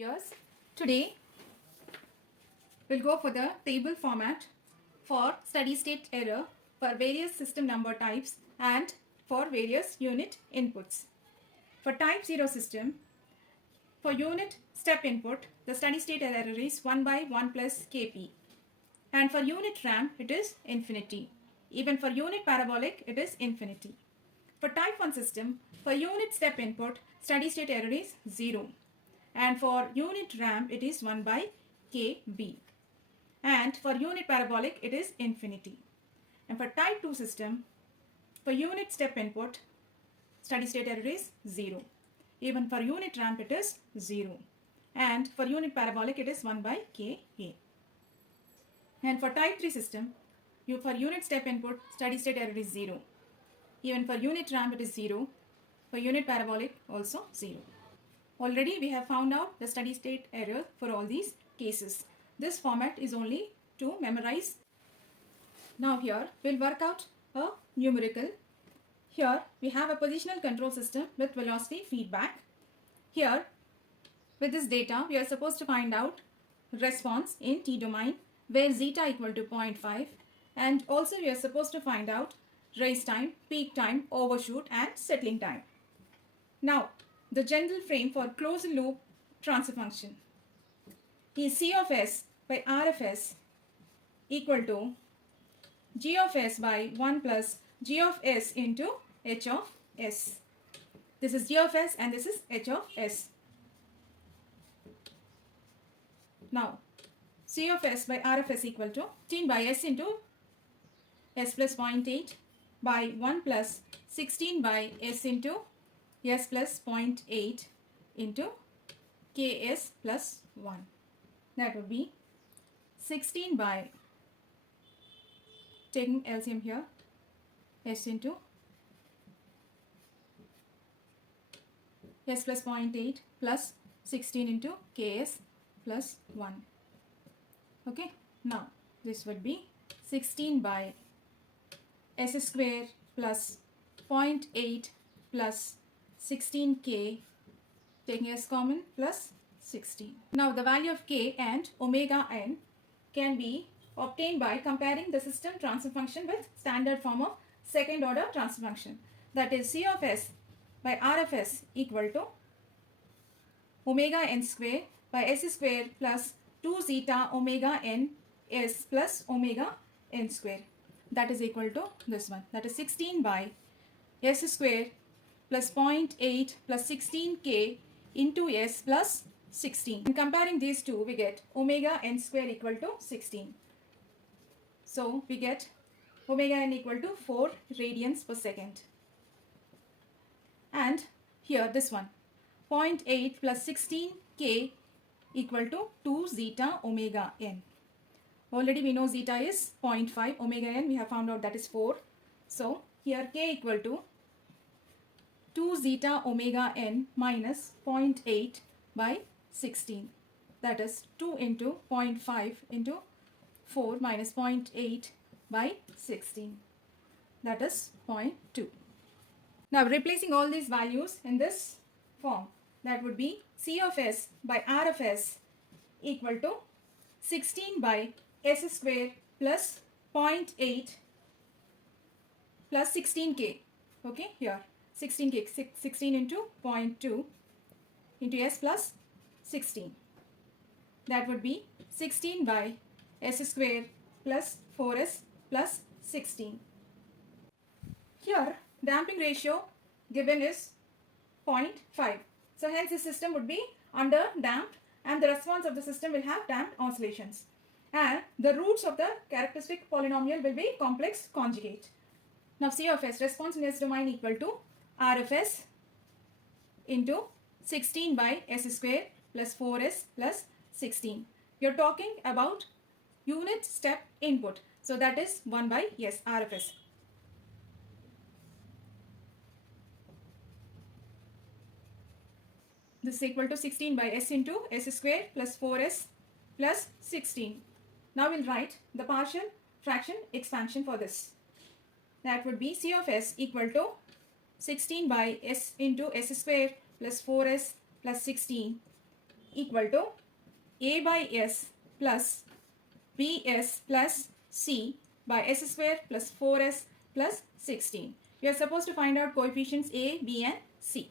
Yes, today we'll go for the table format for steady state error for various system number types and for various unit inputs. For type 0 system, for unit step input, the steady state error is 1 by 1 plus kp. And for unit ramp, it is infinity. Even for unit parabolic, it is infinity. For type 1 system, for unit step input, steady state error is 0. And for unit ramp, it is 1 by kb. And for unit parabolic, it is infinity. And for type 2 system, for unit step input, steady state error is 0. Even for unit ramp, it is 0. And for unit parabolic, it is 1 by ka. And for type 3 system, for unit step input, steady state error is 0. Even for unit ramp, it is 0. For unit parabolic, also 0. Already we have found out the steady state error for all these cases. This format is only to memorize. Now here we'll work out a numerical. Here we have a positional control system with velocity feedback. Here with this data we are supposed to find out response in t domain where zeta equal to 0.5, and also we are supposed to find out raise time, peak time, overshoot and settling time. Now the general frame for closed loop transfer function is C of s by R of s equal to g of s by 1 plus g of s into h of s. This is g of s and this is h of s. Now C of s by R of s equal to 16 by s into s plus 0.8 by 1 plus 16 by s into s plus 0.8 into ks plus 1. That would be 16 by, taking LCM here, s into s plus 0.8 plus 16 into ks plus 1. Okay, now this would be 16 by s square plus 0.8 plus 16k, taking s common, plus 16. Now the value of k and omega n can be obtained by comparing the system transfer function with standard form of second order transfer function. That is C of s by R of s equal to omega n square by s square plus 2 zeta omega n s plus omega n square. That is equal to this one. That is 16 by s square plus 0.8 plus 16k into s plus 16. And comparing these two, we get omega n square equal to 16. So we get omega n equal to 4 radians per second. And here this one, 0.8 plus 16k equal to 2 zeta omega n. Already we know zeta is 0.5, omega n we have found out that is 4. So here k equal to 2 zeta omega n minus 0.8 by 16. That is 2 into 0.5 into 4 minus 0.8 by 16. That is 0.2. Now replacing all these values in this form, that would be C of s by R of s equal to 16 by s square plus 0.8 plus 16k. Okay, here 16k, 16 into 0.2 into s plus 16. That would be 16 by s square plus 4s plus 16. Here damping ratio given is 0.5. So hence the system would be under damped and the response of the system will have damped oscillations. And the roots of the characteristic polynomial will be complex conjugate. Now C of s, response in s domain equal to R of s into 16 by s square plus 4s plus 16. You're talking about unit step input. So that is 1 by s, R of s. This is equal to 16 by s into s square plus 4s plus 16. Now we'll write the partial fraction expansion for this. That would be C of s equal to 16 by s into s square plus 4s plus 16 equal to a by s plus bs plus c by s square plus 4s plus 16. We are supposed to find out coefficients a, b and c.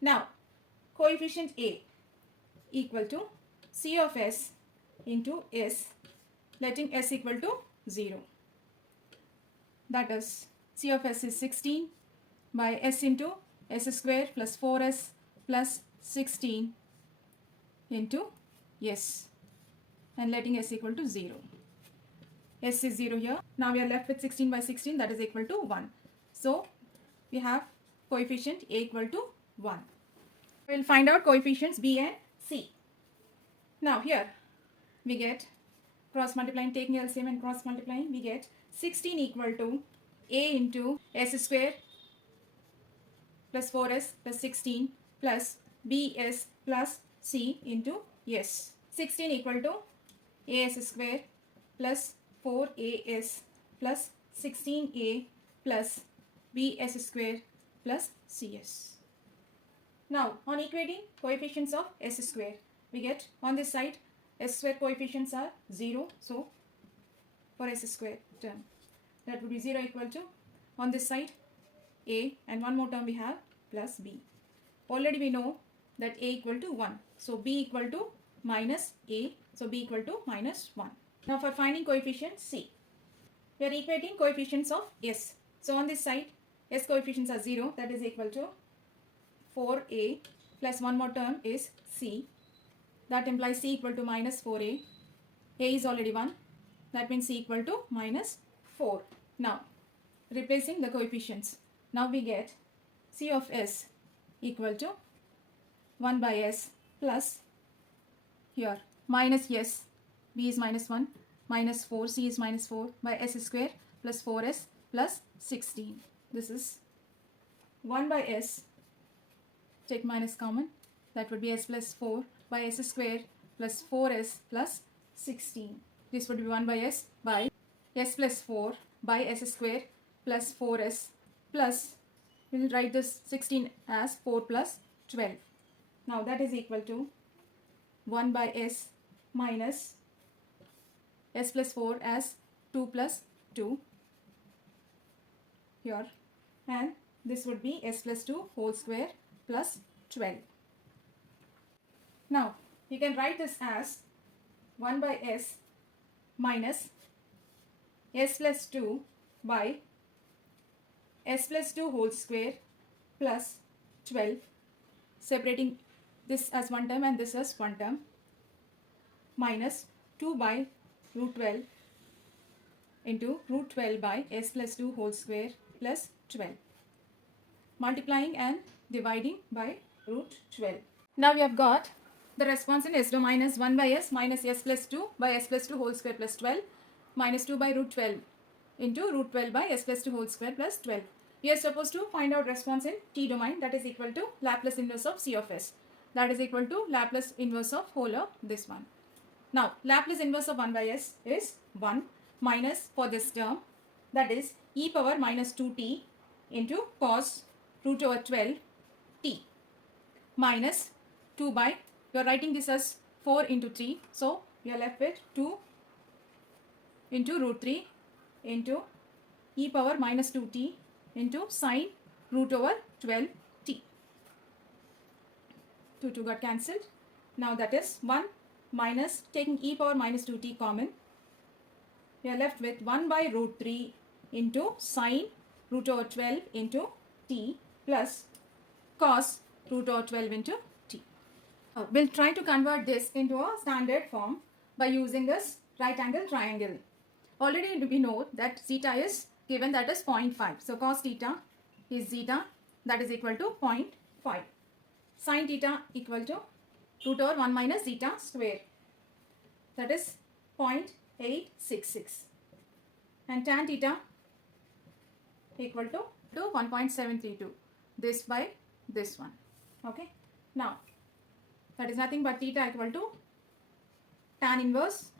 Now, coefficient a equal to c of s into s, letting s equal to 0. That is, c of s is 16 by s into s square plus 4s plus 16 into s, and letting s equal to 0. S is 0 here. Now we are left with 16 by 16, that is equal to 1. So we have coefficient a equal to 1. We will find out coefficients b and c. Now here we get cross multiplying, taking LCM and cross multiplying, we get 16 equal to a into s square plus 4s plus 16 plus bs plus c into s. 16 equal to as square plus 4as plus 16a plus bs square plus cs. Now on equating coefficients of s square, we get on this side s square coefficients are 0. So for s square term, that would be 0 equal to, on this side, a, and one more term we have plus b. Already we know that a equal to 1. So b equal to minus a. So b equal to minus 1. Now for finding coefficient c, we are equating coefficients of s. So on this side, s coefficients are 0. That is equal to 4a plus one more term is c. That implies c equal to minus 4a. A is already 1. That means c equal to minus 4. Now replacing the coefficients, now we get c of s equal to 1 by s plus here minus s, b is minus 1, minus 4, c is minus 4 by s square plus 4s plus 16. This is 1 by s, take minus common, that would be s plus 4 by s square plus 4s plus 16. This would be 1 by s plus 4 by s square plus 4s plus, we will write this 16 as 4 plus 12. Now that is equal to 1 by s minus s plus 4 as 2 plus 2 here, and this would be s plus 2 whole square plus 12. Now you can write this as 1 by s minus s plus 2 by s plus 2 whole square plus 12, separating this as one term and this as one term, minus 2 by root 12 into root 12 by s plus 2 whole square plus 12, multiplying and dividing by root 12. Now we have got the response in s domain as 1 by s minus s plus 2 by s plus 2 whole square plus 12 minus 2 by root 12 into root 12 by s plus 2 whole square plus 12. We are supposed to find out response in t domain, that is equal to Laplace inverse of c of s. That is equal to Laplace inverse of whole of this one. Now Laplace inverse of 1 by s is 1 minus for this term, that is e power minus 2t into cos root over 12 t minus 2 by, you are writing this as 4 into 3. So we are left with 2 into root 3 into e power minus 2t into sine root over 12 t. 2 got cancelled. Now that is 1 minus, taking e power minus 2t common, we are left with 1 by root 3 into sine root over 12 into t plus cos root over 12 into t. We'll try to convert this into a standard form by using this right angle triangle. Already we know that zeta is given, that is 0.5. So cos theta is zeta, that is equal to 0.5. Sin theta equal to root over 1 minus zeta square, that is 0.866. And tan theta equal to 1.732. This by this one. Okay. Now that is nothing but theta equal to tan inverse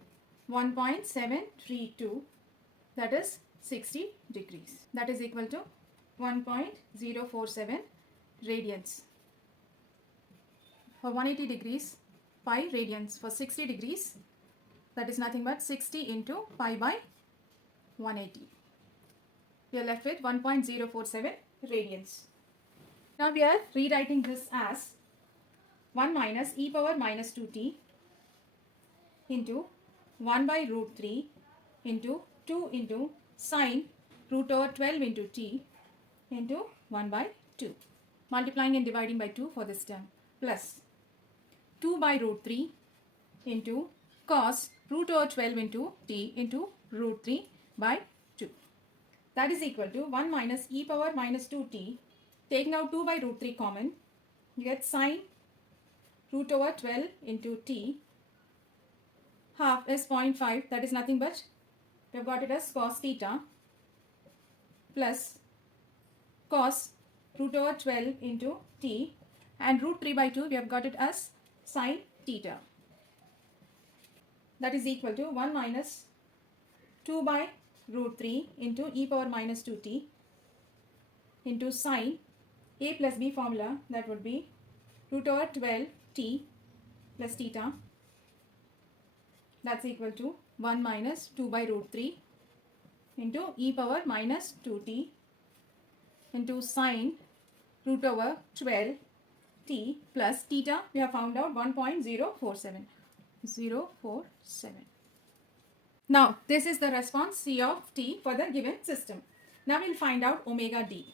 1.732, that is 60 degrees. That is equal to 1.047 radians. For 180 degrees, pi radians. For 60 degrees, that is nothing but 60 into pi by 180. We are left with 1.047 radians. Now we are rewriting this as 1 minus e power minus 2t into 1 by root 3 into 2 into sine root over 12 into t into 1 by 2. Multiplying and dividing by 2 for this term, plus 2 by root 3 into cos root over 12 into t into root 3 by 2. That is equal to 1 minus e power minus 2t. Taking out 2 by root 3 common, you get sine root over 12 into t. Half is 0.5, that is nothing but we have got it as cos theta plus cos root over 12 into t, and root 3 by 2 we have got it as sine theta. That is equal to 1 minus 2 by root 3 into e power minus 2t into sine a plus b formula, that would be root over 12 t plus theta. That's equal to 1 minus 2 by root 3 into e power minus 2t into sine root over 12 t plus theta. We have found out 1.047. Now this is the response C of t for the given system. Now we'll find out omega d,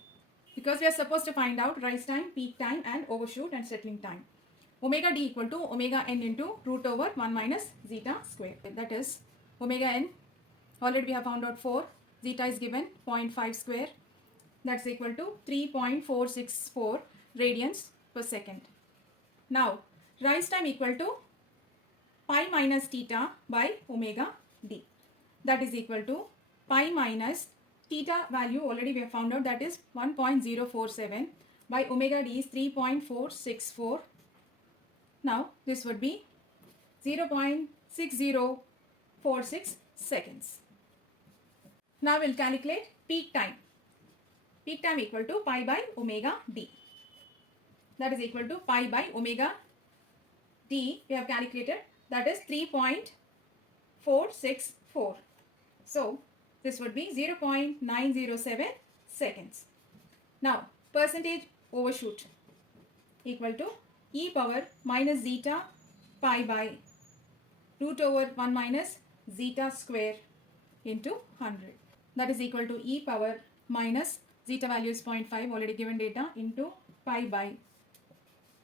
because we are supposed to find out rise time, peak time and overshoot and settling time. Omega d equal to omega n into root over 1 minus zeta square. That is omega n, already we have found out 4, zeta is given 0.5 square, that's equal to 3.464 radians per second. Now rise time equal to pi minus theta by omega d, that is equal to pi minus theta value already we have found out, that is 1.047 by omega d is 3.464. Now this would be 0.6046 seconds. Now we'll calculate peak time. Peak time equal to pi by omega d, that is equal to pi by omega d we have calculated, that is 3.464. So this would be 0.907 seconds. Now percentage overshoot equal to e power minus zeta pi by root over 1 minus zeta square into 100. That is equal to e power minus zeta value is 0.5, already given data, into pi by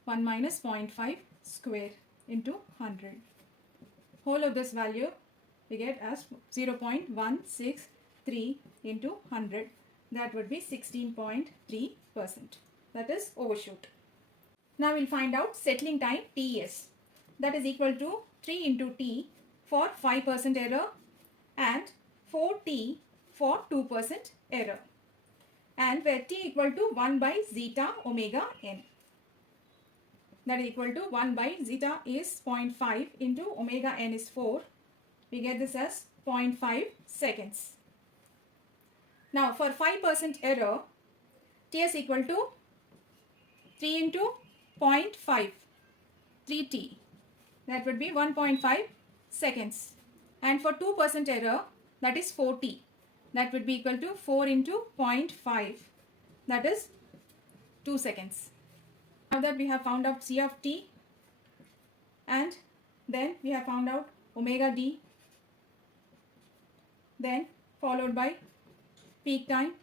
1 minus 0.5 square into 100. Whole of this value we get as 0.163 into 100. That would be 16.3%. That is overshoot. Now we'll find out settling time TS. That is equal to 3 into T for 5% error and 4T for 2% error. And where T equal to 1 by zeta omega n. That is equal to 1 by zeta is 0.5 into omega n is 4. We get this as 0.5 seconds. Now for 5% error, TS equal to 3 into 0.5, 3t. That would be 1.5 seconds. And for 2% error, that is 4t. That would be equal to 4 into 0.5. That is 2 seconds. Now that we have found out C of t, and then we have found out omega d, then followed by peak time,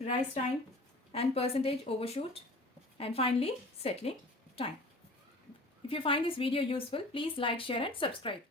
rise time and percentage overshoot, and finally settling time. If you find this video useful, please like, share and subscribe.